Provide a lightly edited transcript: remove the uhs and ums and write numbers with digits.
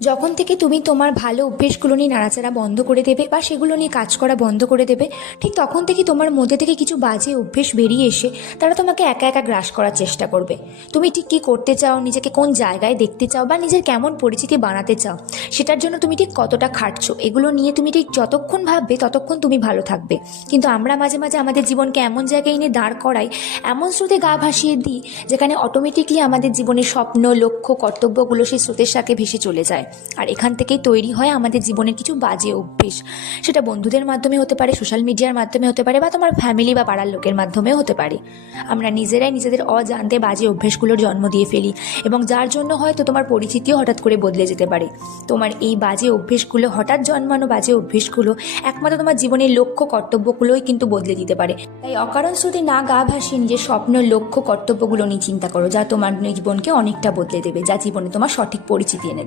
যখন থেকে তুমি তোমার ভালো অভ্যেসগুলো নিয়ে নাড়াচাড়া বন্ধ করে দেবে বা সেগুলো নিয়ে কাজ করা বন্ধ করে দেবে, ঠিক তখন থেকে তোমার মধ্যে থেকে কিছু বাজে অভ্যেস বেরিয়ে এসে তারা তোমাকে একা একা গ্রাস করার চেষ্টা করবে। তুমি ঠিক কী করতে চাও, নিজেকে কোন জায়গায় দেখতে চাও বা নিজের কেমন পরিচিতি বানাতে চাও, সেটার জন্য তুমি ঠিক কতটা খাটছো, এগুলো নিয়ে তুমি ঠিক যতক্ষণ ভাববে ততক্ষণ তুমি ভালো থাকবে। কিন্তু আমরা মাঝে মাঝে আমাদের জীবনকে এমন জায়গায় এনে দাঁড় করাই, এমন স্রোতে গা ভাসিয়ে দিই, যেখানে অটোমেটিকলি আমাদের জীবনের স্বপ্ন, লক্ষ্য, কর্তব্যগুলো সেই স্রোতের সাথে ভেসে চলে যায়। আর এখান থেকেই তৈরি হয় আমাদের জীবনের কিছু বাজে অভ্যেস। সেটা বন্ধুদের মাধ্যমে হতে পারে, সোশ্যাল মিডিয়ার মাধ্যমে হতে পারে, বা তোমার ফ্যামিলি বা পাড়ার লোকের মাধ্যমেও হতে পারে। আমরা নিজেরাই নিজেদের অজান্তে বাজে অভ্যেসগুলোর জন্ম দিয়ে ফেলি, এবং যার জন্য হয়তো তোমার পরিচিতিও হঠাৎ করে বদলে যেতে পারে। তোমার এই বাজে অভ্যেসগুলো, হঠাৎ জন্মানো বাজে অভ্যেসগুলো একমাত্র তোমার জীবনের লক্ষ্য, কর্তব্যগুলোই কিন্তু বদলে দিতে পারে। তাই অকারণ শ্রুতি না গা ভাসিয়ে নিজের স্বপ্ন, লক্ষ্য, কর্তব্যগুলো নিয়ে চিন্তা করো, যা তোমার জীবনকে অনেকটা বদলে দেবে, যা জীবনে তোমার সঠিক পরিচিতি এনে দেবে।